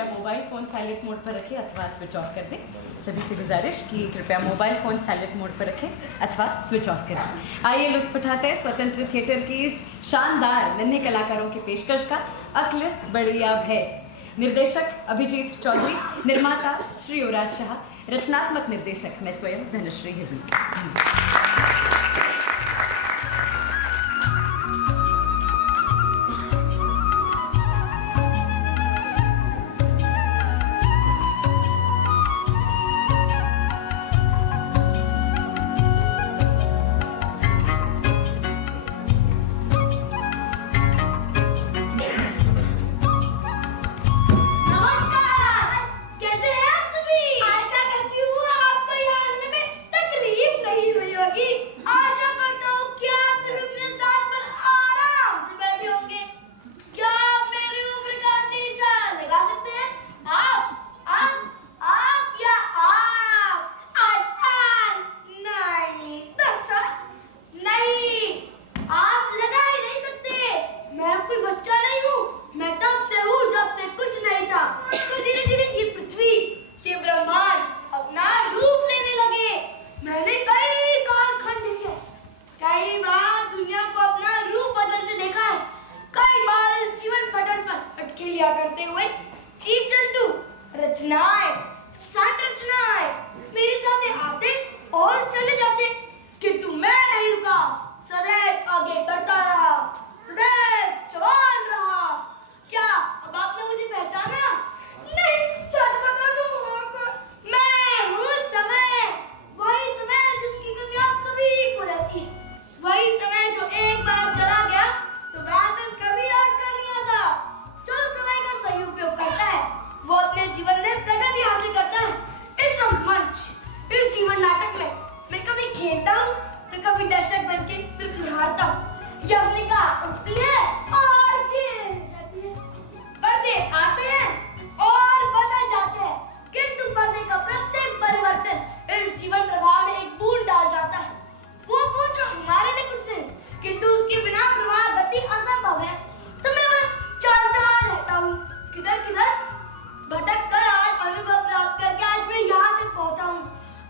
कृपया mobile phone silent mode पर रखें अथवा स्विच ऑफ कर दें। सभी से गुजारिश कि कृपया मोबाइल फ़ोन साइलेंट मोड पर रखें अथवा स्विच ऑफ कर दें। आइए लुत्फ़ उठाते हैं स्वतंत्र थिएटर की इस शानदार नन्हे कलाकारों की पेशकश का। अक्ल बढ़िया भैंस। निर्देशक अभिजीत चौधरी, निर्माता श्री युवराज शाह, रचनात्मक निर्देशक मैं स्वयं धनश्री हिबी। करते हुए जीव जंतु रचनाएं संरचनाएं मेरे सामने आते और चले जाते, किंतु मैं नहीं रुका। सदैव आगे बढ़ता रहा, सदैव जवान रहा। क्या अब आपने मुझे पहचाना? नहीं, सच बता दूं मैं हूँ समय। वही समय जिसकी कमी आप सभी को रहती है, वही समय जो एक बार चला गया तो वापस कभी लौट कर नहीं आता। जो समय का सही उपयोग करता है वो अपने जीवन में प्रगति हासिल करता है। इस रंगमंच, इस जीवन नाटक में मैं कभी खेलता हूँ तो कभी दर्शक बन के सिर्फ निहारता हूँ। यवनिका उठती है और गिर जाती है, पर्दे आते हैं और बदल जाते हैं, किंतु पर्दे का प्रत्येक परिवर्तन इस जीवन प्रवाह में एक बूंद डाल जाता है। वो बूंद जो हमारे लिए कुछ नहीं, किंतु उसके बिना प्रवाह गति असंभव है। तो मैं बस चलता रहता हूँ, किधर किधर भटक कर आज अनुभव प्राप्त करके आज मैं यहाँ तक पहुँचा हूँ।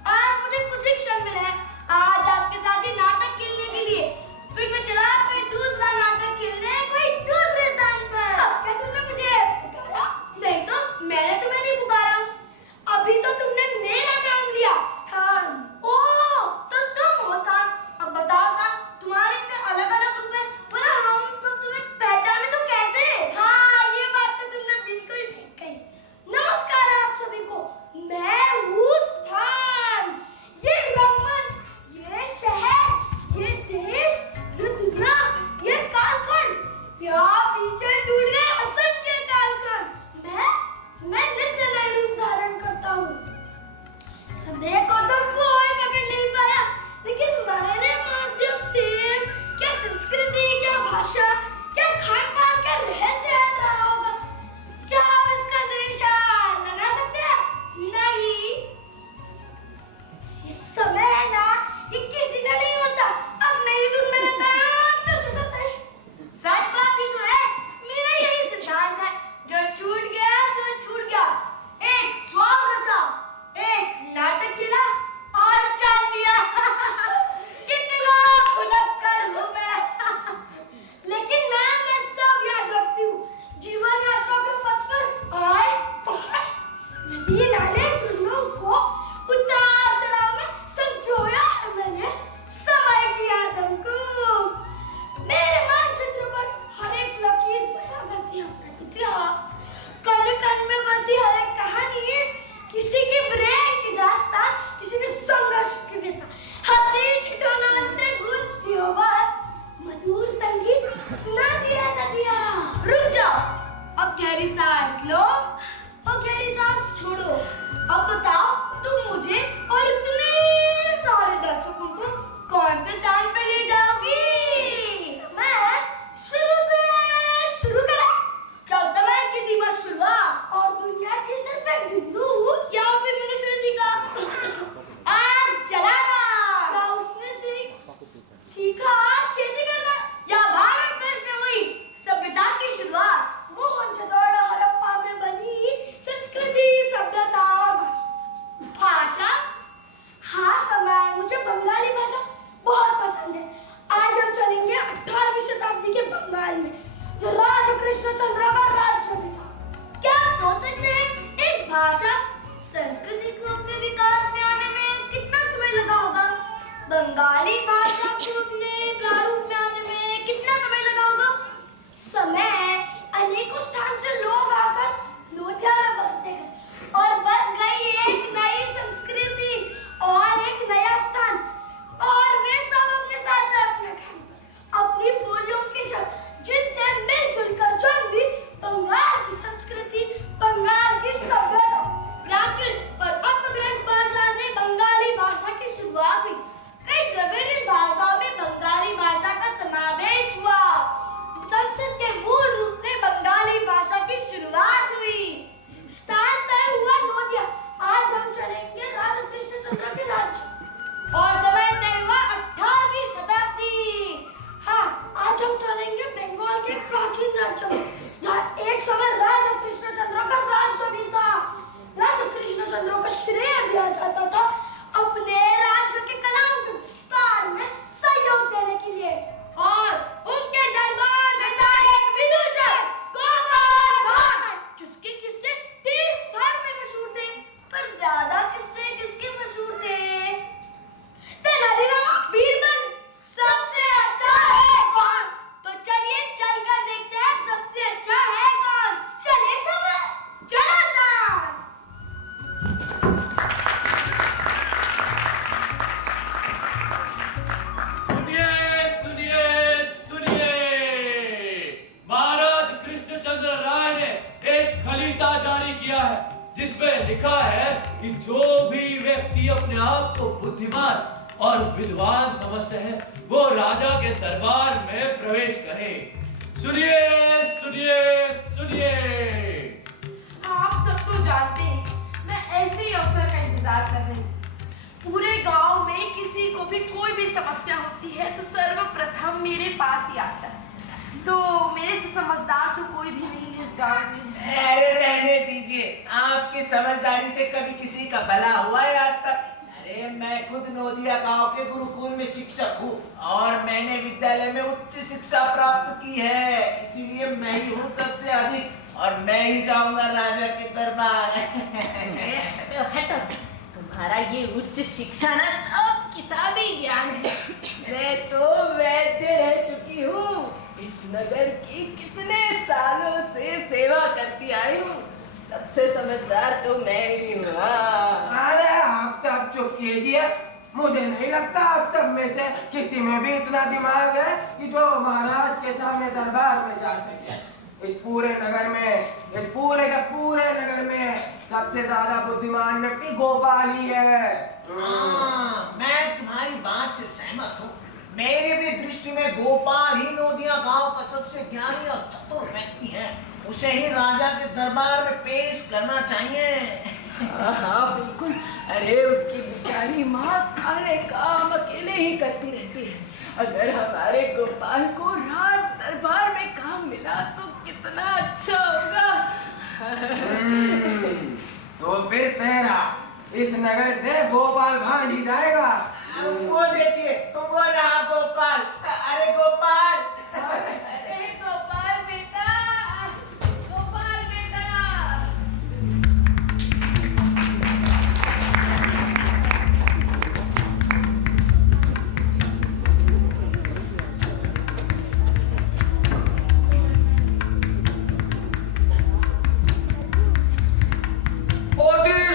आज मुझे कुछ ही क्षण मिले हैं आज आपके साथ ही नाटक खेलने के लिए, फिर मैं चला कोई दूसरा नाटक खेलने कोई दूसरे स्थान पर। क्या तुमने मुझे पुकारा? नहीं तो मैंने तुम्हें नहीं पुकारा, अभी तो तुमने मेरा नाम लिया। स्थान? ओह, तो तुम हो स्थान। अब बताओ स्थान, तुम्हारे इतने अलग अलग रूप हैं, पर हम सब तुम्हें पहचाने तो कैसे? हाँ, ये बात तो तुमने बिल्कुल ठीक कही। नमस्कार आप सभी को, मैं हूँ स्थान। ये रंगमंच, ये शहर, ये देश, ये दुनिया, ये कालखंड, या पीछे छूट गए असंख्य कालखंड। मैं नित्य नए रूप धारण करता हूँ। समय को तो कोई पकड़ नहीं पाया, लेकिन मेरे माध्यम से क्या संस्कृति, क्या भाषा, क्या खान पान, क्या रहन सहन रहा होगा, क्या आप इसका निशान लगा सकते हैं? नहीं, इस समय है ना, ये किसी का नहीं होता। अब नहीं दूध में रहता है और चलते चलते है। सच बात ही तो है, मेरा यही सिद्धांत है, जो छूट गया सो छूट गया। एक स्वांग रचा, एक नाटक खेला और चल दिया। कितना भुलक्कड़ हूँ मैं। लेकिन मैं सब याद रखती हूँ। जीवन यात्रा के पथ पर आए पहाड़, नदी, नाले, झरनों को उतार चढ़ाव में संजोया है मैंने समय की आदम को। मेरे मानचित्र पर हर एक लकीर बयां करती है अपना इतिहास। कण कण में बसी हर एक कहानी है, किसी की प्रेम की दास्तान, किसी की संघर्ष की व्यथा, हंसी ठिठोलों से गूंजती हो बात, मधुर संगीत सुना दिया नदिया। रुक जाओ, अब गहरी सांस लो और गहरी सांस छोड़ो। अब बताओ तुम मुझे और तुम्हें सारे दर्शकों को कौन से स्थान पे ले जाओगी? मैं शुरू से शुरू करें? जब समय की थी बस शुरुआत और दुनिया थी सिर्फ एक बिंदु, या फिर मैंने शुरू सीखा आग जलाना, या उसने सीखा खेती करना, या भारत देश में हुई सभ्यता की शुरुआत मोहनजोदड़ो हड़प्पा में बनी जो राजा कृष्णचंद्र का राज्य भी था। क्या आप सोच सकते हैं एक भाषा संस्कृति को अपने विकास में आने में कितना समय लगा होगा? बंगाली भाषा को अपने प्रारूप में आने में कितना समय लगा होगा? समय अनेकों स्थान से लोग आकर नोतिया में बसते गए और बस गई एक नई संस्कृति और एक नया स्थान, और वे सब अपने साथ अपने अपनी बोलियों के शब्द जिनसे मिलजुल कर जन्म भी बंगाल की संस्कृति, बंगाल की सभ्यता, प्राकृत और अपभ्रंश भाषा से बंगाली भाषा की शुरुआत हुई। कई द्रविड़ भाषाओं में बंगाली भाषा का समावेश हुआ। संस्कृत के मूल रूप में बंगाली भाषा की शुरुआत हुई। स्थान तय हुआ नोदिया। आज हम चलेंगे राजा कृष्णचंद्र के राज्य, और समय तय हुआ 18वीं शताब्दी। हाँ, आज हम चलेंगे बंगाल के प्राचीन राज्य में, जहाँ एक समय राजा कृष्णचंद्र का राज्य भी था। राजा कृष्णचंद्र को श्रेय दिया जाता था अपने राज्य के कलाओं के विस्तार में सहयोग देने के लिए, और उनके दरबार में था एक विदूषक गोपाल भाट, जिसके किस्से 30 भर में मशहूर थे। पर ज्यादा किस्से किसके मशहूर थे? तेनालीराम, बीरबल, सबसे अच्छा है कौन? तो चलिए चलकर देखते हैं सबसे अच्छा है कौन। चले सब, चलो साथ। सुनिए सुनिए सुनिए, महाराज कृष्णचंद्र राय ने एक खलीता जारी किया है जिसमें लिखा है कि जो भी व्यक्ति अपने आप को बुद्धिमान और विद्वान समझते हैं वो राजा के दरबार में प्रवेश करे। सुनिए सुनिए सुनिए। आप सब तो जानते हैं मैं ऐसे ही अवसर का इंतजार कर रही हूँ। पूरे गांव में किसी को भी कोई भी समस्या होती है तो सर्वप्रथम मेरे पास ही आता है। तो मेरे से समझदार तो कोई भी नहीं है इस गांव में। अरे रहने दीजिए, आपकी समझदारी से कभी किसी का भला हुआ है आज तक? अरे मैं खुद नोदिया गांव के गुरुकुल में शिक्षक हूँ और मैंने विद्यालय में उच्च शिक्षा प्राप्त की है, इसीलिए मैं ही हूँ सबसे अधिक और मैं ही जाऊंगा राजा के दरबार। तुम्हारा ये उच्च शिक्षा ना सब किताबी ज्ञान है। मैं तो वैद्य रह चुकी हूँ, इस नगर की कितने सालों से सेवा करती आई हूँ। सबसे समझदार तो मैं ही हूँ। अरे आप सब चुप कीजिए, मुझे नहीं लगता आप सब में से किसी में भी इतना दिमाग है कि जो महाराज के सामने दरबार में जा सके। इस पूरे नगर में, इस पूरे के पूरे नगर में सबसे ज्यादा बुद्धिमान व्यक्ति गोपाल ही है। मैं तुम्हारी बात से सहमत हूँ। मेरी भी दृष्टि में गोपाल ही नोदिया गांव का सबसे ज्ञानी और चतुर व्यक्ति है। उसे ही राजा के दरबार में पेश करना चाहिए। हाँ बिल्कुल। अरे उसकी बेचारी माँ सारे काम अकेले ही करती रहती है। अगर हमारे गोपाल को राज दरबार में काम मिला तो कितना अच्छा होगा। तो फिर तेरा इस नगर से गोपाल भाग ही जाएगा। वो देखिए, वो रहा गोपाल। अरे गोपाल, अरे गोपाल बेटा, गोपाल बेटा।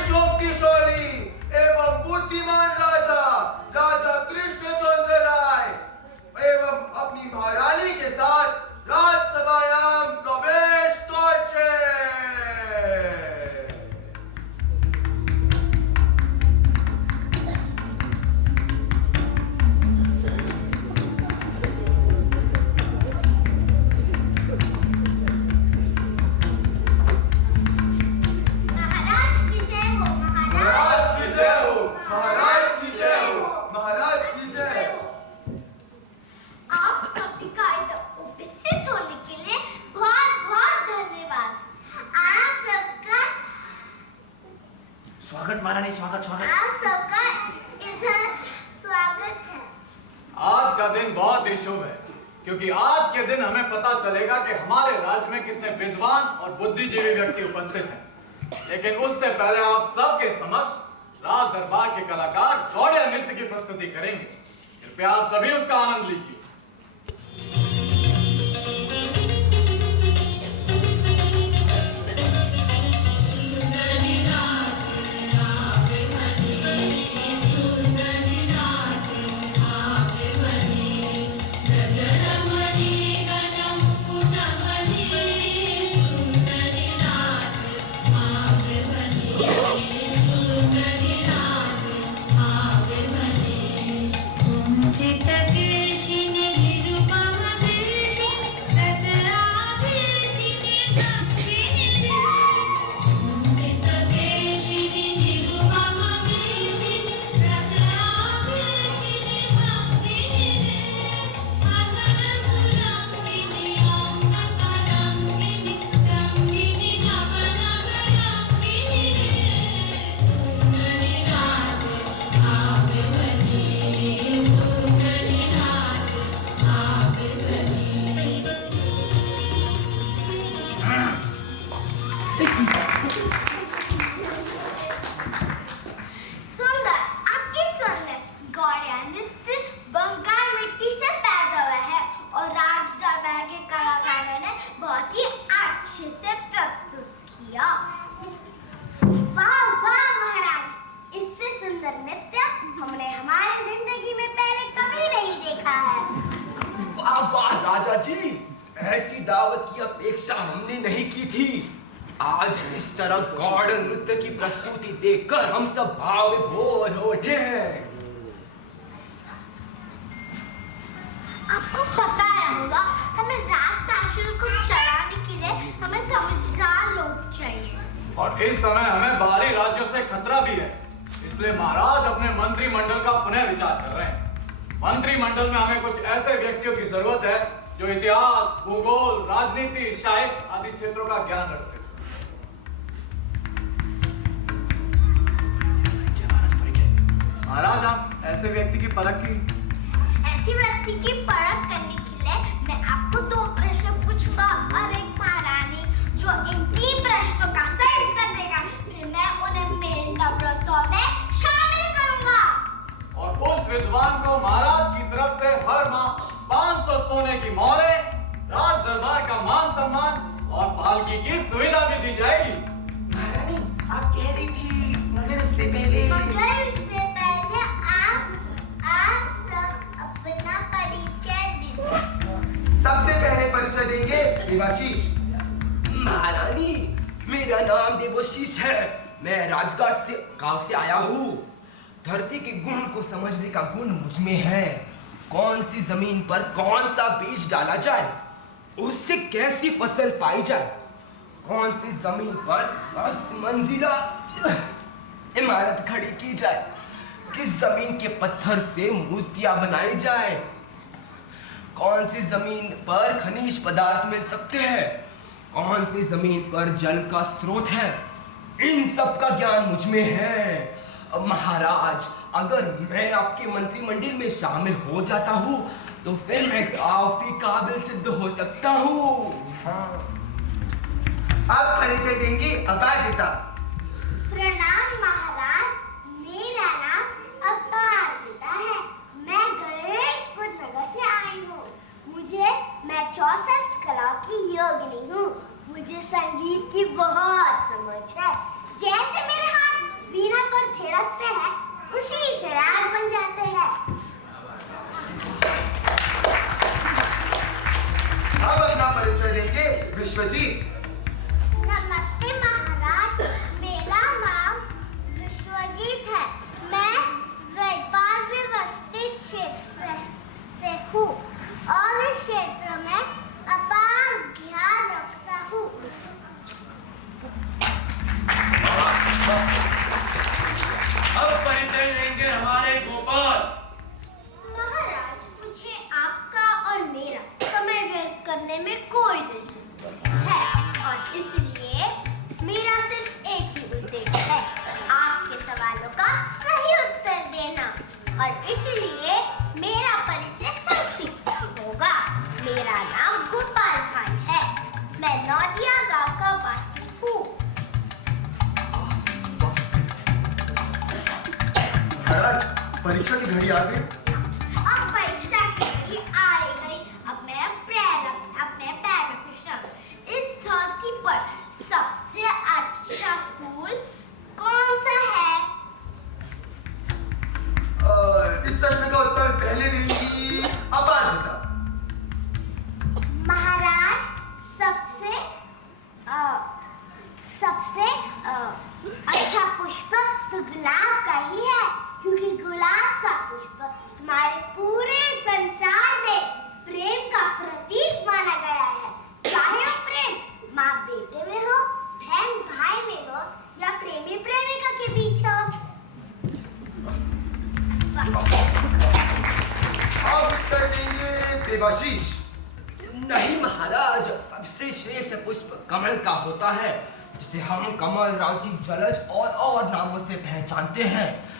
शक्तिशाली एवं बुद्धिमान राजा राजा कृष्णचंद्र राय एवं अपनी महारानी के साथ राजसभायाम प्रवेश करछे। स्वागत महारानी, स्वागत स्वागत। आप सबका इधर स्वागत है। आज का दिन बहुत ही शुभ है क्योंकि आज के दिन हमें पता चलेगा कि हमारे राज्य में कितने विद्वान और बुद्धिजीवी व्यक्ति उपस्थित हैं। लेकिन उससे पहले आप सबके समक्ष राज दरबार के कलाकार गौड़िया नृत्य की प्रस्तुति करेंगे। कृपया आप सभी उसका आनंद लीजिए। ऐसी दावत की अपेक्षा हमने नहीं की थी। आज इस तरह गौड़ नृत्य की प्रस्तुति देखकर हम सब भाव विभोर हो उठे हैं। आपको पता है होगा, हमें राजशासन को चलाने के लिए हमें समझदार लोग चाहिए। और इस समय हमें बाहरी राज्यों से खतरा भी है, इसलिए महाराज अपने मंत्रिमंडल का पुनः विचार कर रहे हैं। मंत्रिमंडल में हमें कुछ ऐसे व्यक्तियों की जरूरत है जो इतिहास, भूगोल, राजनीति, साहित्य आदि क्षेत्रों का ज्ञान रखते हैं। महाराज, आप ऐसे व्यक्ति की परख की ऐसी व्यक्ति की परख करने के लिए मैं आपको 2 प्रश्न पूछूंगा और एक महारानी जो इन 3 प्रश्नों का सही उत्तर देगा, फिर मैं उन्हें मेरे नवरत्नों में शामिल करूंगा। और उस विद्वान को महाराज की तरफ से हर माह 500 सोने की मोहरें, राज दरबार का मान सम्मान और पालकी की सुविधा भी दी जाएगी। महारानी, आप कह रही थी मगर उससे पहले आप सब अपना परिचय दीजिए। सबसे पहले परिचय देंगे देवाशीष। महारानी, मेरा नाम देवाशीष है। मैं राजघाट से गांव से आया हूँ। धरती के गुण को समझने का गुण मुझ में है। कौन सी जमीन पर कौन सा बीज डाला जाए, उससे कैसी फसल पाई जाए, कौन सी जमीन पर 10 मंजिला इमारत खड़ी की जाए, किस जमीन के पत्थर से मूर्तियां बनाई जाए, कौन सी जमीन पर खनिज पदार्थ मिल सकते हैं, कौन सी जमीन पर जल का स्रोत है, इन सब का ज्ञान मुझ में है। महाराज, अगर मैं आपके मंत्रिमंडल में शामिल हो जाता हूँ तो फिर मैं काफी काबिल सिद्ध हो सकता हूँ। हाँ। अब परिचय देंगी अपाजिता। प्रणाम महाराज, मेरा नाम अपाजिता है। मैं गणेशपुर नगर से आई हूँ। मैं 64 कला की योगिनी हूँ। मुझे संगीत की बहुत समझ है। जैसे मेरे हाथ वीणा पर थिरकते हैं, उसी से राग बन जाते हैं। अब अपना परिचय देंगे विश्वजीत। नमस्ते महाराज, मेरा नाम विश्वजीत है। मैं व्यापार व्यवस्थित क्षेत्र से हूँ और इस क्षेत्र में अपार ज्ञान रखता हूँ। अब परिचय लेंगे हमारे गोपाल। महाराज, मुझे आपका और मेरा समय व्यर्थ करने में कोई दिलचस्पी नहीं है और इसलिए परीक्षा की घड़ी आ गई। अब परीक्षा की घड़ी आ गई। अब मैं अपने पैर में पूछना, इस धरती पर सबसे अच्छा फूल कौन सा है? इस प्रश्न का उत्तर पहले देंगी अपारजिता। महाराज, सबसे अच्छा पुष्प तो गुलाब का ही है, क्योंकि गुलाब का पुष्प हमारे पूरे संसार में प्रेम का प्रतीक माना गया है। चाहे वो प्रेम माँ बेटे में हो, बहन भाई में हो, या प्रेमी प्रेमिका के बीच हो। अब उत्तर देंगे देवाशीष। नहीं महाराज, सबसे श्रेष्ठ पुष्प कमल का होता है, जिसे हम कमल, राजीव, जलज और नामों से पहचानते हैं।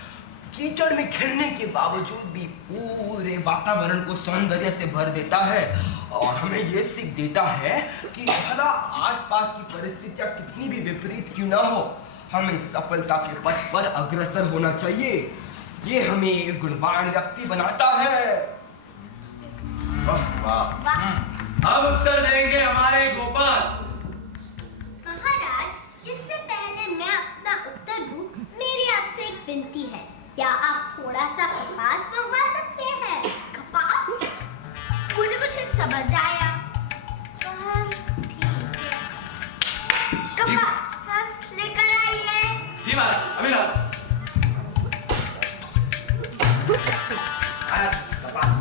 कीचड़ में खिलने के बावजूद भी पूरे वातावरण को सौंदर्य से भर देता है और हमें ये सीख देता है कि भला आसपास की परिस्थितियां कितनी भी विपरीत क्यों ना हो, हमें सफलता के पथ पर अग्रसर होना चाहिए। ये हमें एक गुणवान व्यक्ति बनाता है। अब उत्तर देंगे हमारे गोपाल। महाराज, जिससे पहले मैं अपना उत्तर दूं, मेरी आपसे एक विनती है। क्या आप थोड़ा सा कपास मंगवा सकते हैं? कपास? मुझे कुछ नहीं समझ आया। ठीक है, कपास लेकर आइए। जी महाराज, अभी लाओ। कपास।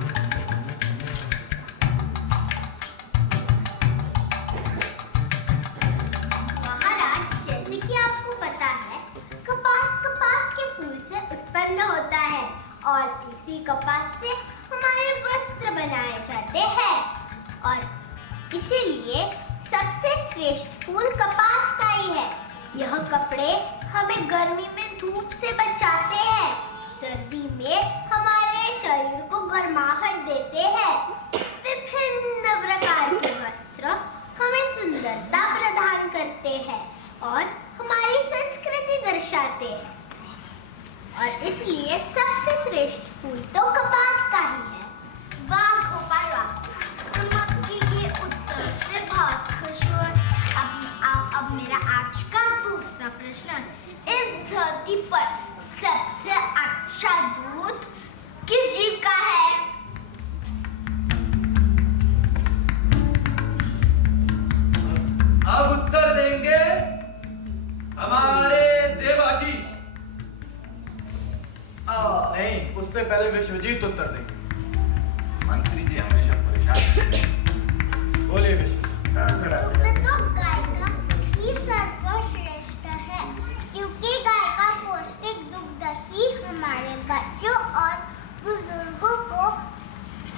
महाराज, जैसे कि आपको पता है, कपास के फूल से उत्पन्न होता है और इसी कपास से हमारे वस्त्र बनाए जाते हैं और इसीलिए सबसे श्रेष्ठ फूल कपास का ही है। यह कपड़े हमें गर्मी में धूप से बचाते हैं, सर्दी में हमारे शरीर को गर्माहट देते हैं। विभिन्न प्रकार के वस्त्र हमें सुंदरता प्रदान करते हैं और हमारी संस्कृति दर्शाते हैं और इसलिए सबसे श्रेष्ठ फूल तो कपास का ही है। वाह गोपाल वाह, तुम आपके ये उत्तर से बहुत खुश हुए। अब मेरा आज का दूसरा प्रश्न, इस धरती पर सबसे अच्छा दूध किस जीव का है? अब उत्तर देंगे हमारे देवाशीष। नहीं, उससे पहले विश्वजीत उत्तर देंगे। मंत्री जी हमेशा परेशान। बोलिए विश्वजीत। तो गाय का ही सर्वश्रेष्ठ है, क्योंकि गाय का पौष्टिक दुग्ध ही हमारे बच्चों और बुजुर्गों को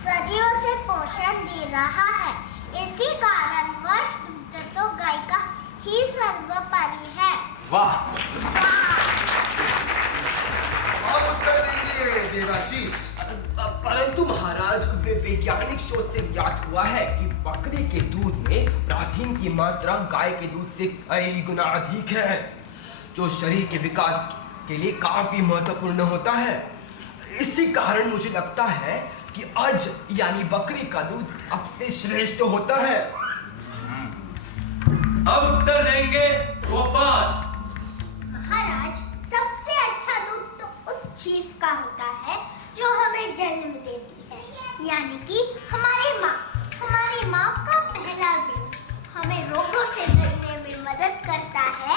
सदियों से पोषण दे रहा है। इसी कारणवश दुग्ध तो गाय का ही सर्वोपरि है। वाह। अब उत्तर देंगे देवाशीष। परंतु महाराज, वैज्ञानिक शोध से ज्ञात हुआ है कि बकरी के दूध में प्रोटीन की मात्रा गाय के दूध से कई गुना अधिक है, जो शरीर के विकास के लिए काफी महत्वपूर्ण होता है। इसी कारण मुझे लगता है कि आज यानी बकरी का दूध सबसे श्रेष्ठ होता है। अब उत्तर देंगे गोपाल। महाराज, सबसे अच्छा दूध तो उस जीव का होता है जो हमें जन्म देती है, यानी कि हमारी माँ का पहला दूध हमें रोगों से लड़ने में मदद करता है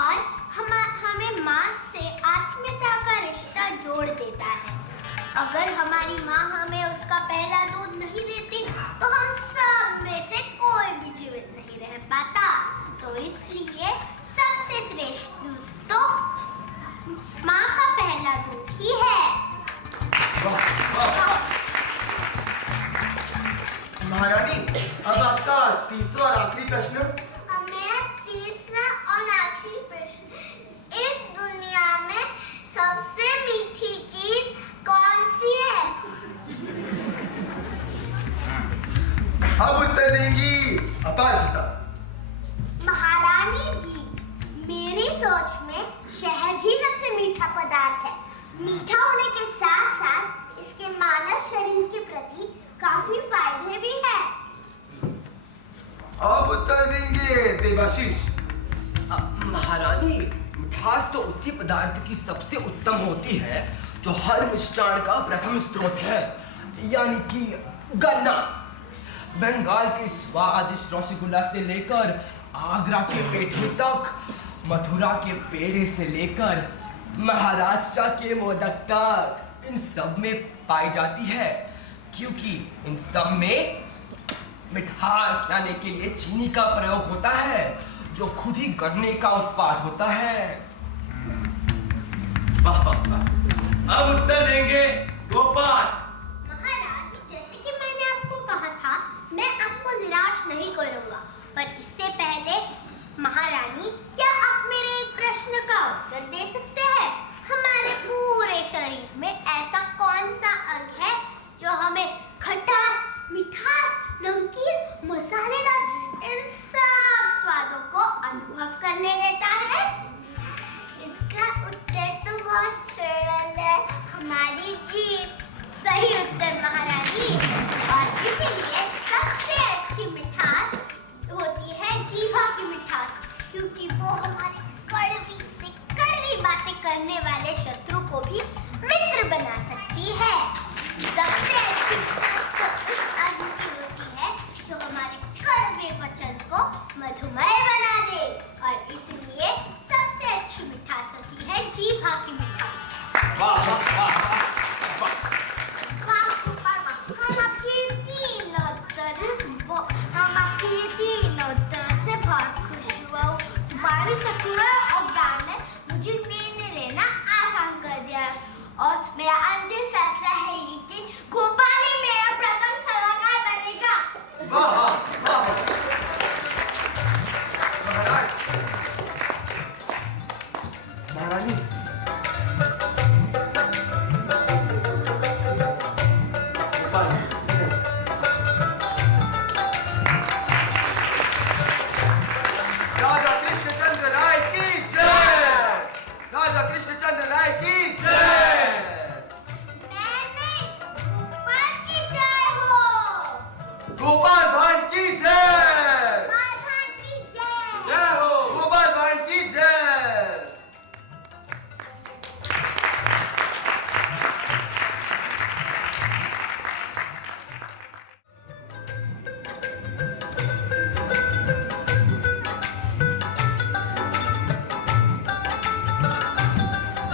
और हमें माँ से आत्मीयता का रिश्ता जोड़ देता है। अगर हमारी माँ हमें उसका पहला दूध नहीं देती तो हम सब में से कोई भी जीवित नहीं रह पाता। तो इसलिए सबसे श्रेष्ठ दूध तो माँ का पहला दूध ही है। महारानी, अब आपका तीसरा और आखिरी प्रश्न। मेरा तीसरा और आखिरी प्रश्न, इस दुनिया में सबसे मीठी चीज कौन सी है? अब उत्तर देंगी अपारजिता। महारानी जी, मेरी सोच में शहद ही सबसे मीठा पदार्थ है। मीठा होने के साथ साथ इसके मानव शरीर के प्रति काफी फायदे भी हैं। अब उत्तर देंगे देवाशीष। महारानी, मिठास तो उसी पदार्थ की सबसे उत्तम होती है जो हर मिष्टान का प्रथम स्रोत है, यानी कि गन्ना। बंगाल के स्वादिष्ट रसगुल्ला से लेकर आगरा के पेठे तक, मथुरा के पेड़े से लेकर महाराष्ट्र के मोदक तक, इन सब में पाई जाती है, क्योंकि इन सब में मिठास लाने के लिए चीनी का प्रयोग होता है, जो खुद ही गन्ने का उत्पाद होता है। वाह वाह वाह। अब उत्तर देंगे गोपाल। महाराज, जैसे कि मैंने आपको कहा था, मैं आपको निराश नहीं करूंगा, पर इससे पहले महारानी, क्या आप मेरे एक प्रश्न का उत्तर दे सकते हैं? हमारे पूरे शरीर में ऐसा कौन सा अंग है जो हमें खटास, मिठास, नमकीन, मसालेदार इन सब स्वादों को अनुभव करने देता है? इसका उत्तर तो बहुत सरल है, हमारी जीभ। सही उत्तर महारानी। और इसीलिए सबसे अच्छी मिठास होती है जीभा की मिठास, क्योंकि वो हमारे कड़वी से कड़वी बातें करने वाले शत्रु को भी मित्र बना सकती है। सबसे अच्छी मिठास तो उस आदमी की होती है जो हमारे कड़वे वचन को मधुमय बना दे, और इसलिए सबसे अच्छी मिठास होती है जीभा की मिठास। वाह वाह वाह वाह। से बहुत खुश हुआ हूँ। तुम्हारी चतुराई और ज्ञान ने मुझे निर्णय लेना आसान कर दिया है, और मेरा अंतिम फैसला है ये कि गोपाल ही मेरा प्रथम सलाहकार बनेगा। वाह वाह। महारानी, राजा कृष्णचंद्र राय की जय। राजा कृष्णचंद्र राय की जय। नहीं, गोपाल की जय हो। गोपाल भांड की जय। गोपाल की जय। जय हो गोपाल भांड की जय।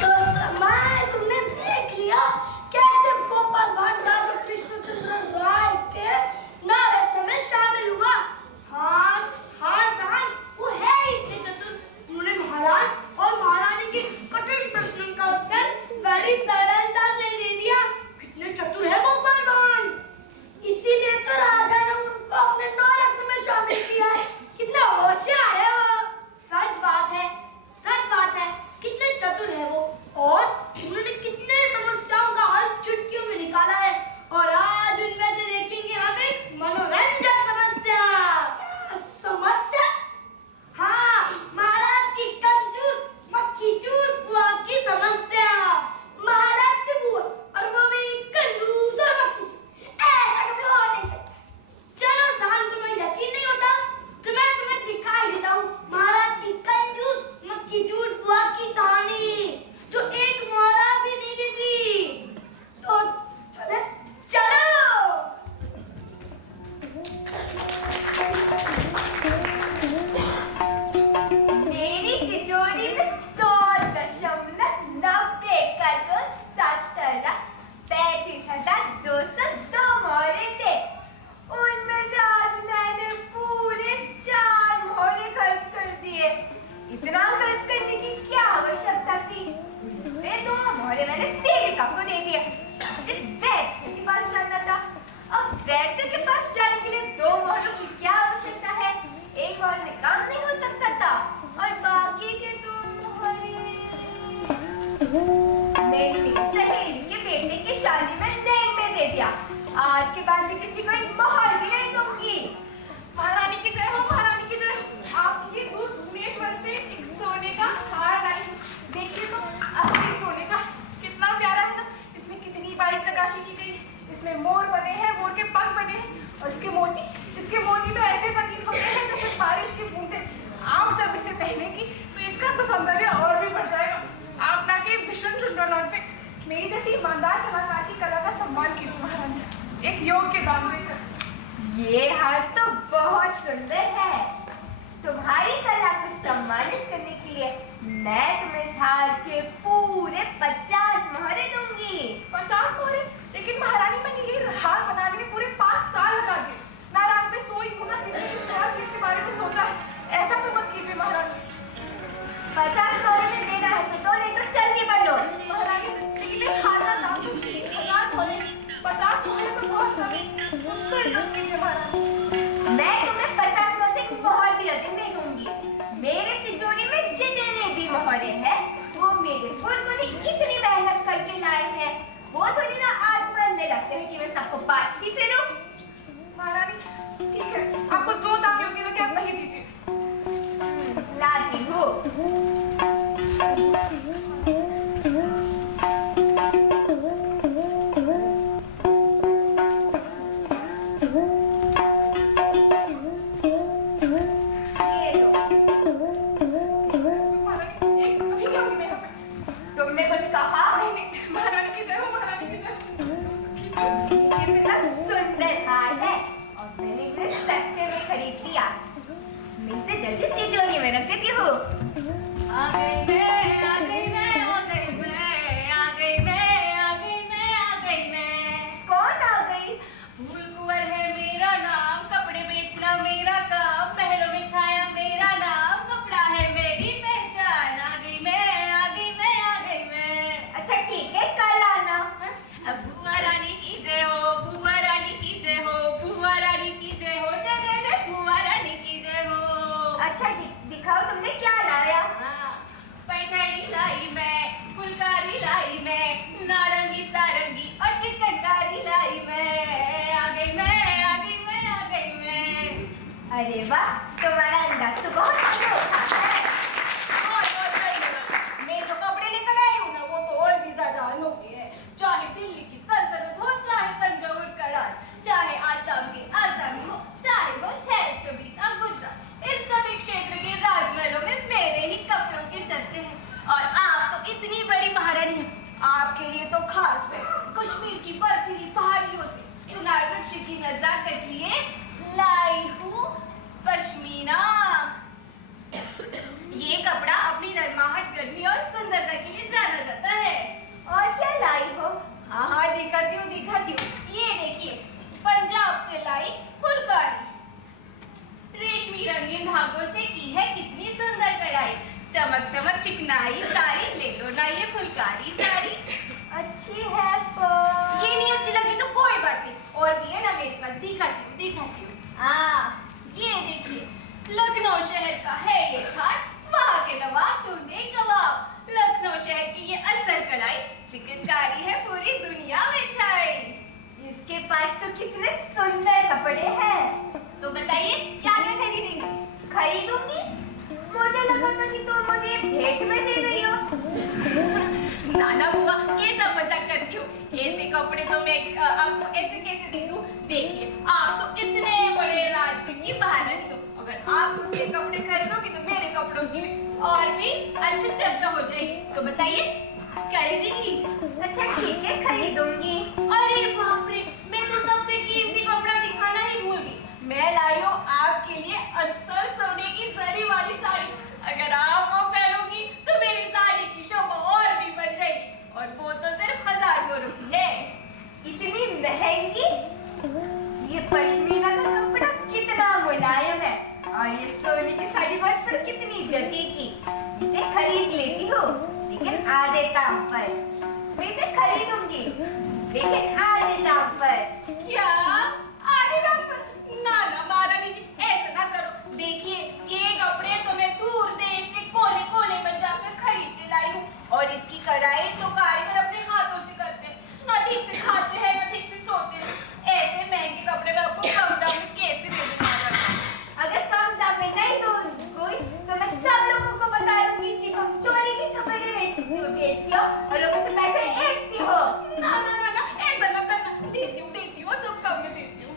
तो समय तुमने देख लिया कैसे गोपाल भांड राजा कृष्णचंद्र राय के नवरत्न में शामिल हुआ। हास हास दान वो है इतने चतुर। उन्होंने महाराज और महारानी के कठिन प्रश्नों का उत्तर बड़ी सरलता से दे दिया। कितने चतुर है गोपाल भांड। इसीलिए तो राजा ने उनको अपने नवरत्न में शामिल किया है। कितना होशियार है वो। सच बात है, सच बात है। कितने चतुर है वो, और उन्होंने कितने समस्याओं का हल चुटकियों में निकाला है। और आज उनमें से देखेंगे हम एक मनोरंजक समस्या। समस्या? हाँ, महाराज की कंजूस मक्खी चूस बुआ की समस्या। महाराज के बुआ और वो भी कंजूस और मक्खी चूस, ऐसा कभी हो नहीं सकता। चलो साहब, तुम्हें यकीन नहीं होता तो मैं तुम्हें दिखाई देता हूँ महाराज की कंजूस मक्खी चूस बुआ की कहानी, जो एक मोहरा भी नहीं देती। तो चले चलो। मेरी तिजोरी में 100.90 करोड़ 35,202 मोहरे थे। उनमें से आज मैंने पूरे 4 मोहरे खर्च कर दिए। इतना खर्च करने की क्या आवश्यकता थी? वे 2 मोहरे मैंने सेविका को दे दिए। वैद्य के पास जाना था। अब वैद्य के पास जाने के लिए 2 मोहरों की क्या आवश्यकता है? एक मोहर में काम नहीं हो सकता था, और बाकी के 2 मोहरे मेरी सहेली के बेटे की शादी में देन में दे दिया। आज के बाद मैं किसी को एक मोहर भी नहीं दूंगी। महारानी की जय हो, महारानी की जय हो। आप ये दूध भुवनेश्वर से एक सोने का हार लाई। देखिए तो अपने सोने का कितना सौंदर्य और भी बढ़ जाएगा। आप ना के भीषण चुंडोलाट पे मेरी जैसी ईमानदार कलाकार की कला का सम्मान कीजिए महारानी, एक योग्य दाम देकर। ये हार तो बहुत सुंदर है। तुम्हारी कला को सम्मानित करने के लिए मैं तुम्हें इस हार के पूरे 50 मोहरे दूंगी। 50 मोहरे? लेकिन महारानी मैंने ये हार बनाने में पूरे 5 साल लगा दिए। ना रात में सोई हूँ ना किसी भी सवाल चीज के बारे में सोचा है। ऐसा तो मत कीजिए महारानी। 50 मोहरे में देना है तो नहीं तो चल के बनो। महारानी लेकिन इस हार का दाम तो 1000 मोहरे, 50 मोहरे तो बहुत कम है। कुछ तो इज्जत कीजिए महारानी। मैं तुम्हें 50 में से एक मोहर भी अधिक नहीं दूंगी। मेरे तिजोरी में जितने भी मोहरे हैं वो मेरे बुलबुली इतनी मेहनत करके लाए हैं। वो थोड़ी ना आसमान में रखते हैं कि मैं सबको बांटती फिरूं। महारानी ठीक है, आपको जो दाम योग्य लगे आप वही दीजिए। लाती हूँ। तुमने कुछ कहा? नहीं, महारानी की जय हो, महारानी की जय हो। ये कितना सुंदर हार है और मैंने इसे सस्ते में खरीद लिया। मैं इसे जल्दी तिजोरी में रख देती हूँ। आ गई मैं, आ गई मैं, आ गई मैं, आ गई मैं, आ गई मैं, आ गई मैं। कौन आ गई? फूल कुंवर है मेरा नाम, कपड़े बेचना मेरा काम, महलों में छाया मेरा नाम, कपड़ा है मेरी पहचान। आ गई मैं, आ गई मैं, आ गई मैं। अच्छा ठीक है, कल आना। अब बुआ रानी की जय हो, बुआ रानी की जय हो, बुआ रानी की जय हो, जय जय जय बुआ रानी की जय हो। अच्छा दिखाओ तुमने क्या लाया। पैठणी लाई मैं, फुलकारी लाई मैं, नारंगी सारंगी और चिकनकारी लाई मैं। आ गई मैं, आ गई मैं, आ गई मैं। अरे वाह, तुम्हारा अंदाज तो बहुत अनोखा है। और सही है। मैं जो कपड़े लेकर आई हूँ ना वो तो और भी ज्यादा अनोखे हैं। चाहे दिल्ली की सल्तनत हो, चाहे तंजावुर का राज, चाहे आसाम की आजादी हो, चाहे वो छैल चबी का गुजरात, इन सभी क्षेत्र के राजमहलों में मेरे ही कपड़ों के चर्चे हैं। और आप तो इतनी बड़ी महारानी हैं, आपके लिए तो खास है कश्मीर की बर्फीली पहाड़ियों से चुनार वृक्ष की नजाकत लिए लाई हूँ पश्मीना। ये कपड़ा अपनी नरमाहट, गर्मी और सुंदरता के लिए जाना जाता है। और क्या लाई हो? हाँ हाँ दिखाती हूँ, दिखाती हूँ। ये देखिए, पंजाब से लाई फुलकारी, रेशमी रंगीन धागों से की है कितनी सुंदर कढ़ाई, चमक चमक चिकनाई साड़ी, ले लो ना ये फुलकारी साड़ी। अच्छी है पर ये नहीं अच्छी लगी तो कोई बात नहीं, और भी है ना मेरे पास, दिखाती हूँ, दिखाती हूँ। ये देखिए, लखनऊ शहर का है ये थाट, वहाँ के नवाब टूटे कबाब। लखनऊ शहर की ये असल कढ़ाई, चिकनकारी है पूरी दुनिया में छाई। इसके पास तो कितने सुंदर कपड़े हैं। तो बताइए क्या क्या खरीदेंगी? खरीदूंगी? मुझे लगा था कि तुम मुझे भेंट में दे रही हो। नाना बुआ कैसा मजाक करती हो, ऐसे कपड़े तो मैं आपको ऐसे कैसे दे दूं? देखिए, आप तो इतने बड़े राज्य की महारानी हो, अगर आप मुझे कपड़े खरीदोगी तो मेरे कपड़ों की और भी अच्छी चर्चा हो जाएगी। तो बताइए खरीदेंगी? अच्छा ठीक है, खरीदूंगी। अरे बाप रे, मैं तो सबसे कीमती कपड़ा दिखाना ही भूल गई। मैं लाई हूँ आपके लिए असल सोने की जरी वाली साड़ी। अगर आप वो पहनोगी तो मेरी साड़ी की शोभा और भी बढ़ जाएगी, और वो तो सिर्फ 1000 रुपए है। इतनी महंगी? ये पश्मीना का कपड़ा कितना मुलायम है और ये सोने की साड़ी मुझ पर कितनी जचेगी। इसे खरीद लेती हूँ, लेकिन आधे दाम पर। मैं इसे खरीदूंगी, लेकिन आधे दाम पर। क्या आधे दाम पर? ना ना महारानी जी, ऐसा ना करो। देखिए, ये कपड़े तो मैं दूर देश से कोने कोने में जाकर खरीद के लाई हूँ, और इसकी कढ़ाई तो कारीगर अपने हाथों से करते हैं। ना ठीक से खाते हैं, ना ठीक से सोते हैं। ऐसे महंगे कपड़े में आपको कम दाम में कैसे दे दूँ? अगर कम दाम में नहीं दूंगी तो मैं सब लोगों को बताऊंगी कि तुम चोरी के कपड़े बेचती हो और लोगों से पैसे ऐंठती हो। ना ना ना ना, ऐसा ना करना। देती हूँ, सब कम में देती हूँ।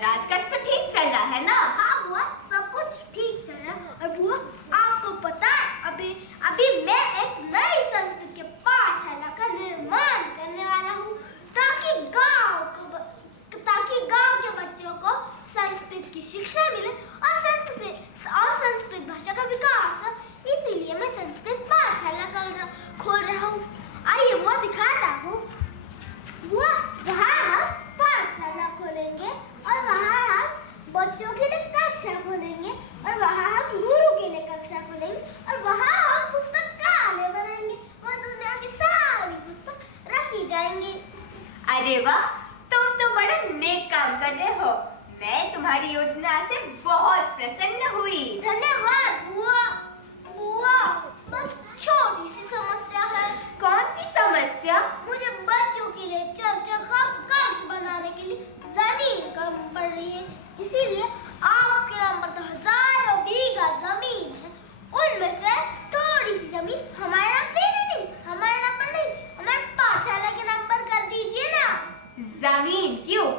राजकाज तो ठीक चल रहा है ना? हाँ बुआ, सब कुछ ठीक चल रहा है। और बुआ, आपको पता है अभी मैं एक नई संस्कृत के पाठशाला का निर्माण करने वाला हूँ, ताकि गांव के बच्चों को संस्कृत की शिक्षा मिले और संस्कृत भाषा का विकास हो। इसीलिए मैं संस्कृत पाठशाला खोल रहा हूँ। आइए वो दिखाता हूँ। वो वहाँ हम पाठशाला खोलेंगे और वहाँ हम बच्चों के लिए कक्षा खोलेंगे और वहाँ हम गुरु के लिए कक्षा खोलेंगे और वहाँ हम पुस्तकालय बनाएंगे और दुनिया की सारी पुस्तक रखी जाएंगी। अरे वाह, तुम तो बड़ा नेक काम कर रहे हो। मैं तुम्हारी योजना से बहुत प्रसन्न हुई। धन्यवाद बुआ। बुआ, बस छोटी सी समस्या है। कौन सी समस्या? मुझे बच्चों के लिए कक्ष बनाने के लिए जमीन कम पड़ रही है, इसीलिए आपके नाम पर तो हजारों बीघा जमीन है। उनमें से थोड़ी सी जमीन हमारे नाम पे नहीं, हमारे नाम पर नहीं, हमारे पाठशाला के नाम पर कर दीजिए ना। जमीन क्यों?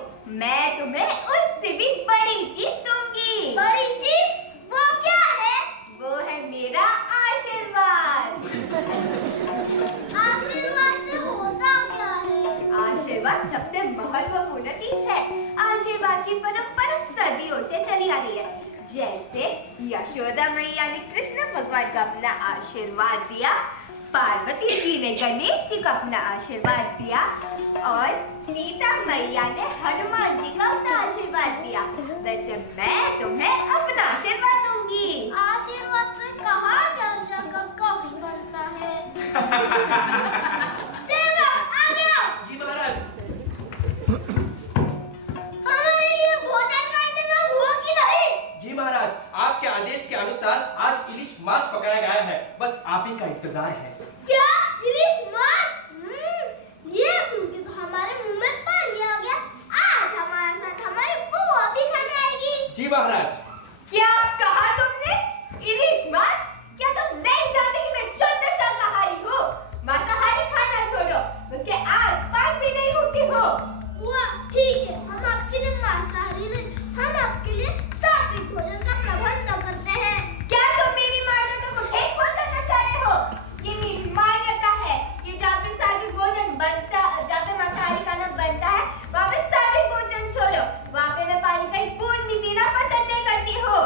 मैं तुम्हें उससे भी बड़ी चीज दूंगी। बड़ी चीज? वो क्या है? वो है मेरा आशीर्वाद। आशीर्वाद से होता क्या है? आशीर्वाद सबसे महत्वपूर्ण चीज है। आशीर्वाद की परंपरा सदियों से चली आ रही है। जैसे यशोदा मैया ने कृष्ण भगवान को अपना आशीर्वाद दिया, पार्वती जी ने गणेश जी को अपना आशीर्वाद दिया और सीता मैया ने हनुमान जी को अपना आशीर्वाद दिया। वैसे मैं तुम्हें अपना आशीर्वाद दूंगी। आशीर्वाद से कहाँ चर्चा का कक्ष बनता है? सेवा, आ गया। जी महाराज। हमारे लिए भोजन का इंतजाम हुआ कि नहीं? जी महाराज, आपके आदेश के अनुसार आज इलिश मांस पकाया गया है, बस आप ही का इंतजार है। क्या? इलिश मांस? ये सुन के तो हमारे मुंह में पानी आ गया। आज हमारे साथ हमारी बुआ भी खाने आएगी। जी महाराज। क्या कहा तुमने? इलिश मांस? क्या तुम नहीं जानते कि मैं शुद्ध शाकाहारी हूँ? मांसाहारी खाना छोड़ो, उसके आस-पास भी नहीं होती हो। बुआ, ठीक है, हम आपके लिए मांसाहारी नहीं, हम आपके लिए सात्विक भोजन का प्रबंध करते हैं। क्या तुम मेरी मान्यता को ठेस पहुंचाना चाह रहे हो? ये मेरी मान्यता है कि जहाँ पे सात्विक भोजन बनता, जहाँ पे मांसाहारी खाना बनता है, वहाँ पे सात्विक भोजन छोड़ो। वहाँ पे मैं पानी का एक बूंद भी पीना पसंद नहीं करती हूँ।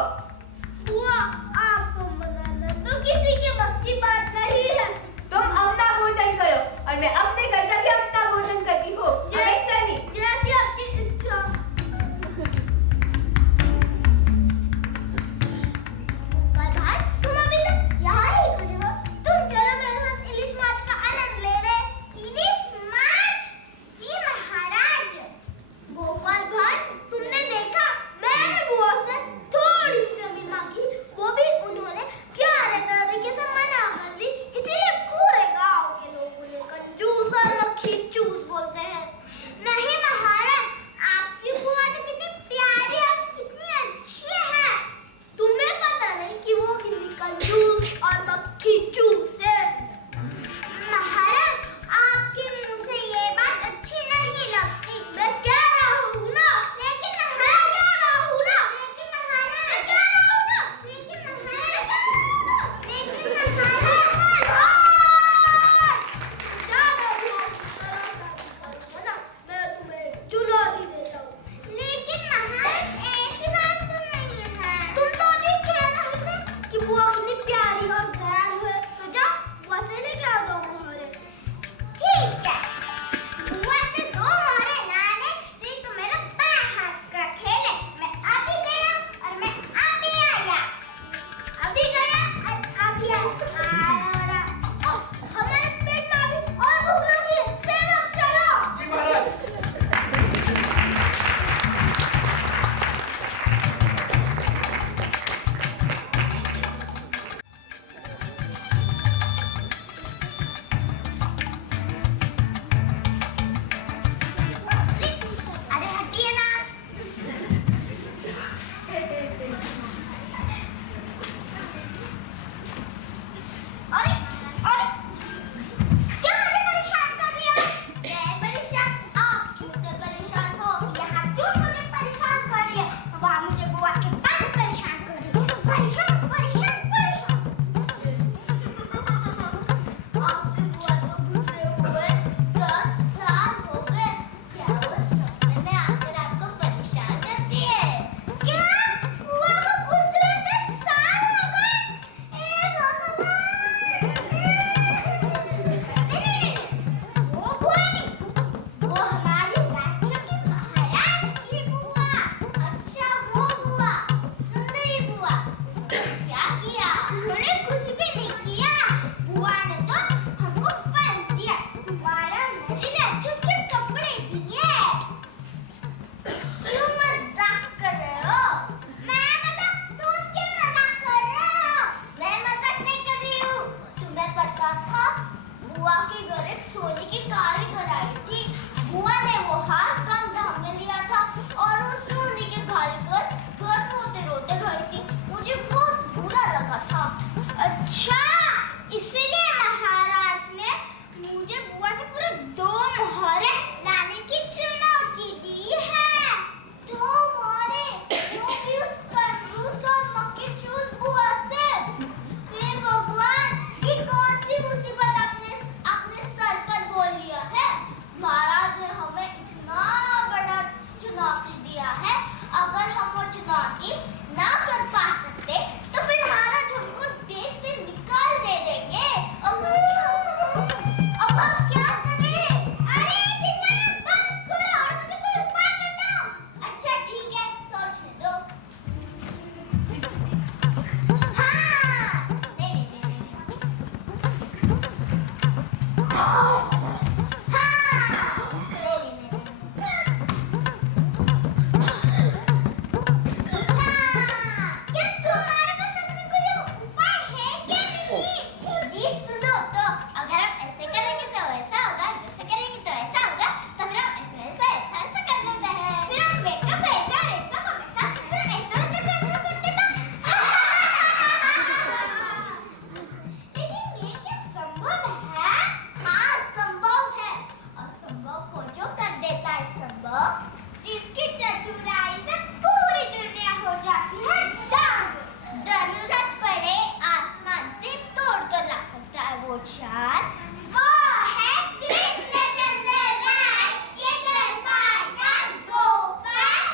बुआ के बाल परेशान कर रही है। परेशान परेशान परेशान। आपके बुआ तो गुस्से हुए 10 साल हो गए। क्या वो सपने में आकर आपको परेशान करती है? क्या बुआ को गुजरे 10 साल हो गए? ए भगवान! नहीं, वो बुआ नहीं, वो हमारी राज्य की महाराज की बुआ। अच्छा वो बुआ, सुंदरी बुआ। क्या किया? उन्होंने कुछ भी नहीं किया। बुआ ने तो हमको फल दिया, हमारा नरीला अच्छे कपड़े दिए। क्यों मजाक कर रहे हो? मैं मतलब तुम क्यों मजाक कर रहे हो? मैं मजाक नहीं कर रही हूँ। तुम्हें पता था बुआ के घर एक सोने की कारीगर आई थी। बुआ ने वो हार कम दाम में लिया था और वो सोने के कारीगर घर रोते रोते गई थी। मुझे बहुत बुरा लगा था। अच्छा, इसीलिए महाराज ने मुझे बुआ से पूरे 2 मोहरे लाने की चुनौती दी है। 2 मोहरे, no use कंजूस और मक्खी चूस बुआ से। हे भगवान, ये कौन सी मुसीबत अपने सर पर बोल लिया है? महाराज ने हमें इतना बड़ा चुनौती दिया है। अगर हम वो चुनौती ना कर पा सकते तो फिर महाराज हमको देश से निकाल दे देंगे। अब हम क्या करें? अरे चिल्लाना बंद करो और मुझे कोई उपाय बताओ। अच्छा ठीक है, सोचने दो। हाँ, नहीं। हाँ, क्या तुम्हारे पास सच में कोई उपाय है क्या नहीं? जी सुनो तो, अगर हम ऐसे करेंगे तो ऐसा होगा, वैसे करेंगे तो ऐसा होगा, तो फिर हम ऐसा कर लेते हैं। फिर हम वैसा को ऐसा और ऐसा को वैसा, फिर हम ऐसा करते तो लेकिन ये क्या संभव है? हाँ संभव है। असंभव को जो कर देता है संभव, जिसकी चतुराई से पूरी दुनिया हो जाती है दंग। जरूरत पड़े आसमान से तोड़ कर ला सकता है वो चार। वो है कृष्णचंद्र राय, ये दरबार का गोपाल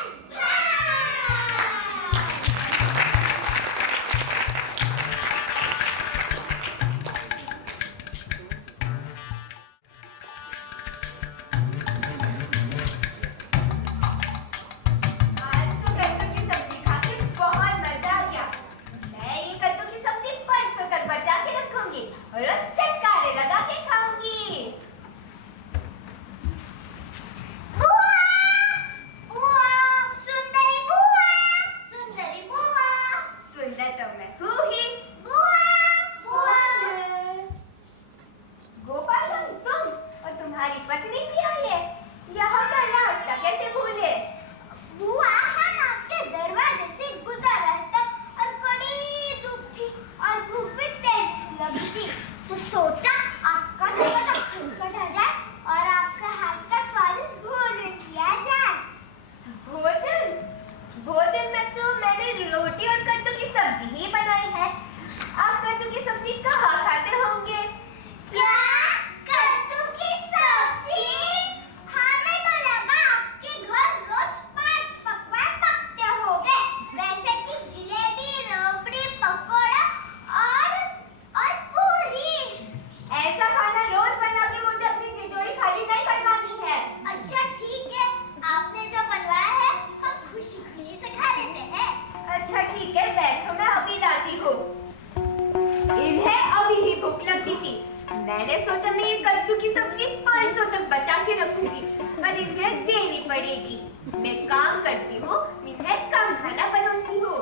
आज तो कद्दू की सब्जी खा के बहुत मजा आ गया। मैं ये कद्दू की सब्जी परसों तक बचा के रखूंगी और रोज चटकारे लगा के खाऊंगी। बुआ, बुआ, सुंदरी बुआ, सुंदरी बुआ, सुंदर तो मैं हूँ ही। बुआ, बुआ। गोपालन, तुम और तुम्हारी पत्नी भी आई है। यहाँ का रास्ता कैसे भूले? बुआ, हम आपके दरवाजे से गुजर रहे थे और बड़ी धूप थी और भूख भी तेज लगी थी, तो सोचा आपका दरवाजा खुलकर आ जाए और आपका हाथ का स्वादिष्ट भोजन किया जाए। भोजन भोजन में तो मैंने रोटी और कद्दू की सब्जी ही बनाई है। आप कद्दू की सब्जी कहाँ खाते होंगे? क्या कद्दू की सब्जी? हमें तो लगा आपके घर रोज 5 पकवान पकते होंगे, वैसे कि जलेबी, रबड़ी, पकोड़ा और पूरी। ऐसा खाना रोज बना के मुझे अपनी तिजोरी खाली नहीं करवानी है। अच्छा ठीक है, आपने जो बनवाया है हम खुशी खुशी से खा लेते हैं। अच्छा ठीक है, बैठो, मैं अभी लाती हूँ। इन्हें अभी ही भूख लगती थी। मैंने सोचा मैं ये कद्दू की सब्जी परसों तक बचा के रखूंगी, पर इन्हें देनी पड़ेगी। मैं काम करती हूँ, इन्हें कम खाना परोसती हूँ।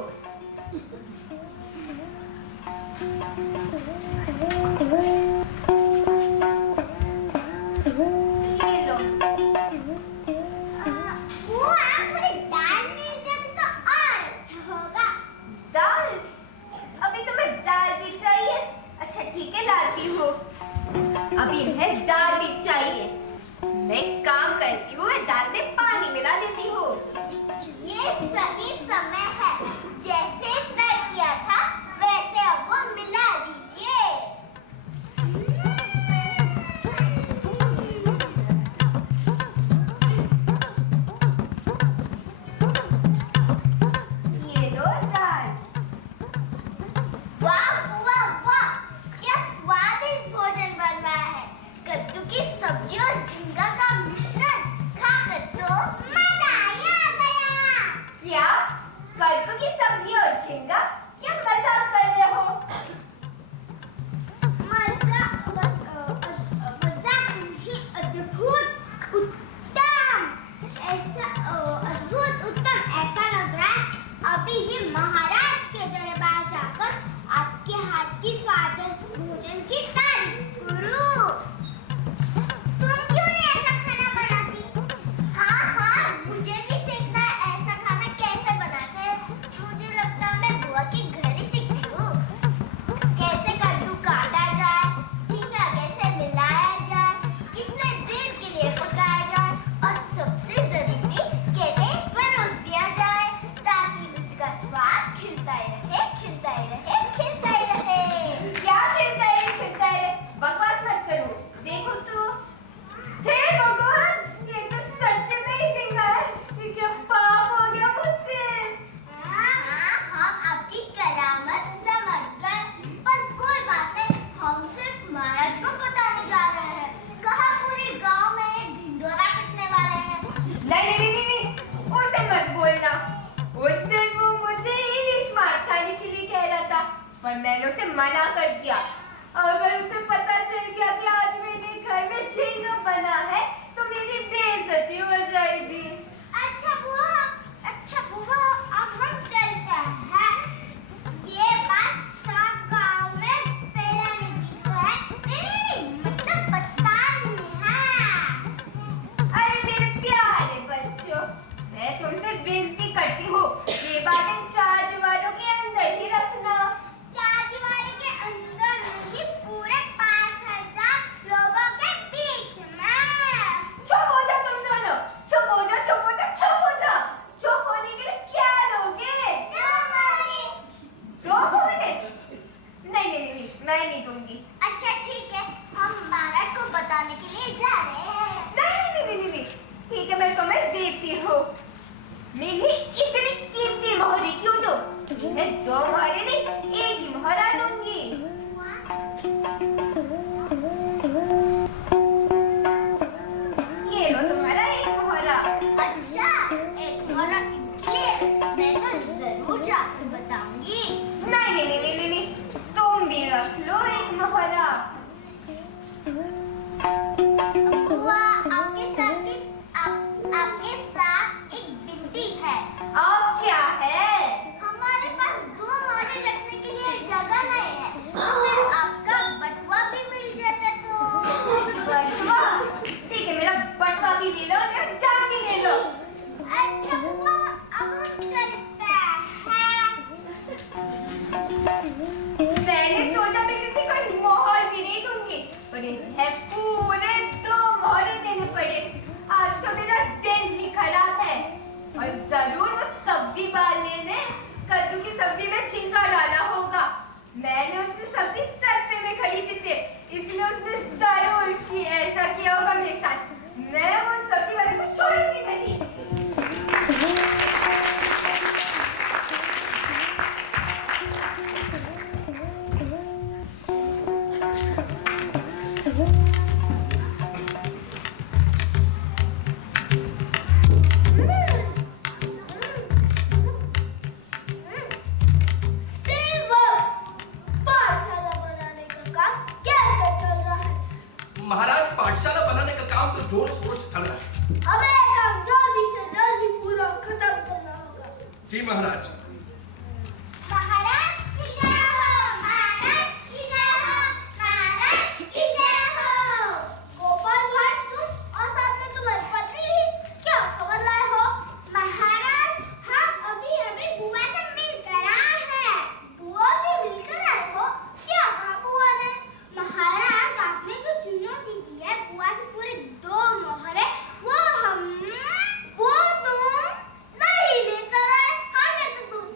ये लो। बुआ, थोड़ी दाल मिल जाए तो और अच्छा होगा। दाल? अभी तुम्हें दाल भी चाहिए? अच्छा ठीक है, लाती हूँ। अभी इन्हें दाल भी चाहिए। मैं काम करती हूँ, दाल में पानी मिला देती हूँ। ये सही समय है। कद्दू की सब्जी और झींगा, क्या मजाक कर रहे हो? मजाक नहीं, अद्भुत उत्तम, ऐसा अद्भुत उत्तम ऐसा लग रहा है अभी ही महाराज के दरबार जाकर आपके हाथ की स्वादिष्ट भोजन की तारीफ करूं। तुम क्यों नहीं ऐसा खाना बनाती? हाँ, मुझे भी सीखना है ऐसा खाना कैसे बनाते हैं। मुझे लगता है मैं बुआ के घर ही सीखती हूँ। कैसे कद्दू काटा जाए, झींगा कैसे मिलाया जाए, कितने देर के लिए पकाया जाए और सबसे जरूरी कैसे परोस दिया जाए ताकि उसका स्वाद खिलता ही रहे, खिलता ही रहे, खिलता ही रहे। क्या खिलता है, खिलता है? बकवास मत करो। देखो तो, हे भगवान, ये तो सच में ही झींगा है। ये क्या पाप हो गया मुझसे? हम आपकी करामत समझ गए, पर कोई बात नहीं, हम सिर्फ महाराज को बताने जा रहे हैं। कहा पूरे गांव में ढिंडोरा पिटने वाले हैं। नहीं, उसे मत बोलना। उस दिन वो मुझे इलिश मांस खाने के लिए कह रहा था, पर मैंने उसे मना कर दिया। अगर उसे पता चल गया कि आज मेरे घर में झींगा बना है, तो मेरी बेइज्जती हो जाएगी। अच्छा बुआ, अब हम चलते हैं। ये बात सब गांव में फैलाने की तो है। नहीं, मतलब बतानी है। अरे मेरे प्यारे बच्चों, मैं तुमसे विनती करती हूँ, ये बातें चार दीवारों के अंदर ही रखना। चार दीवारी के अंदर नहीं, पूरे 5000 लोगों के बीच में। चुप हो जा तुम दोनों, चुप हो जा। चुप होने के लिए क्या लोगे? दो मोहरे? नहीं, मैं नहीं दूंगी। अच्छा ठीक है, हम महाराज को बताने के लिए जा रहे हैं। नहीं, ठीक है, मैं तुम्हें देती हूँ। मेरी इतनी कीमती मोहरी क्यों दो? मैं 2 मोहरे नहीं, 1 ही मोहरा दूंगी। ये लो तुम्हारा 1 मोहरा। अच्छा, एक मोहरा लिए मैं तो जरूर जाकर बताऊंगी। नहीं, तुम भी रख लो 1 मोहरा। बुआ, आपके साथ एक विनती है। अब क्या है? हमारे पास 2 मोहरे रखने के लिए जगह नहीं है, तो फिर आपका बटुआ भी मिल जाता तो। बटुआ? ठीक है, मेरा बटुआ भी ले लो और मेरा जान भी ले लो। अच्छा बुआ, अब हम चलते हैं। मैंने सोचा मैं किसी को मोहर भी नहीं दूंगी, पर है पूरे 2 मोहरे देने पड़े। आज तो मेरा दिन ही खराब है। और जरूर वो सब्जी वाले ने कद्दू की सब्जी में झींगा डाला होगा। मैंने उसकी सब्जी सस्ते में खरीदी थी, इसलिए उसने जरूर कि ऐसा किया होगा मेरे साथ। मैं वो सब्जी वाले को छोड़ूंगी नहीं। पाठशाला बनाने का काम कैसे चल रहा है? महाराज, पाठशाला बनाने का काम तो जोर शोर से चल रहा है। हमें काम जल्दी से जल्दी पूरा खत्म करना होगा। जी महाराज। महाराज की जय हो, महाराज की जय हो, महाराज की जय हो। गोपाल भाई, तुम और साथ में तुम्हारी पत्नी भी क्या खबर लाए हो? महाराज, हम अभी बुआ से मिलकर आए हैं। बुआ से मिलकर आए हो? क्या कहा बुआ ने? महाराज, आपने जो चुनौती दी है बुआ से पूरे 2 मोहरे, वो तुम नहीं लेकर आए। हमें तो तुम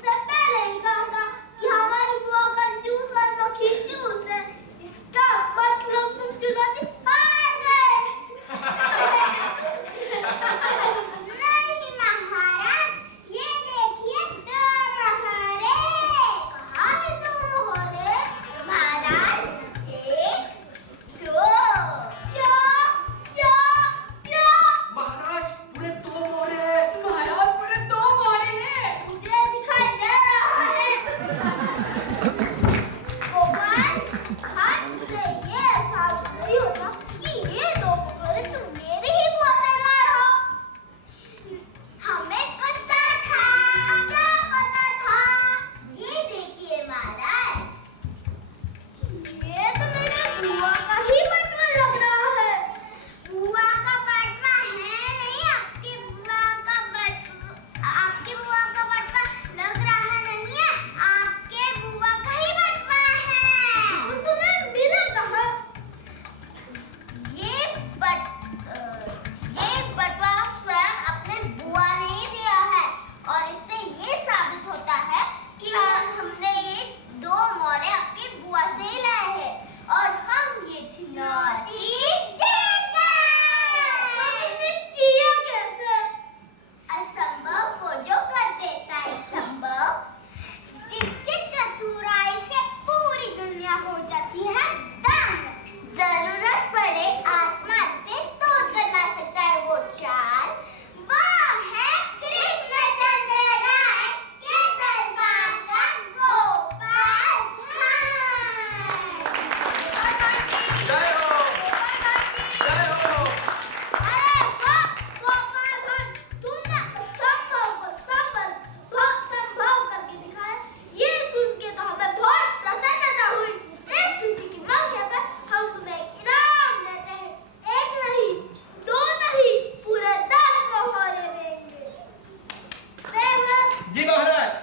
जी महाराज।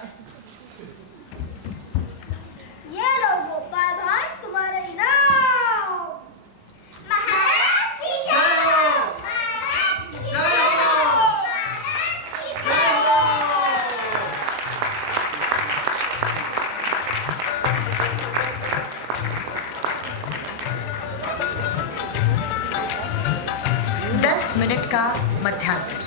ये लो गोपाल भाई तुम्हारे इनाम। महाराज की जय हो। महाराज की जय हो। महाराज की जय हो। 10 मिनट का मध्यांतर।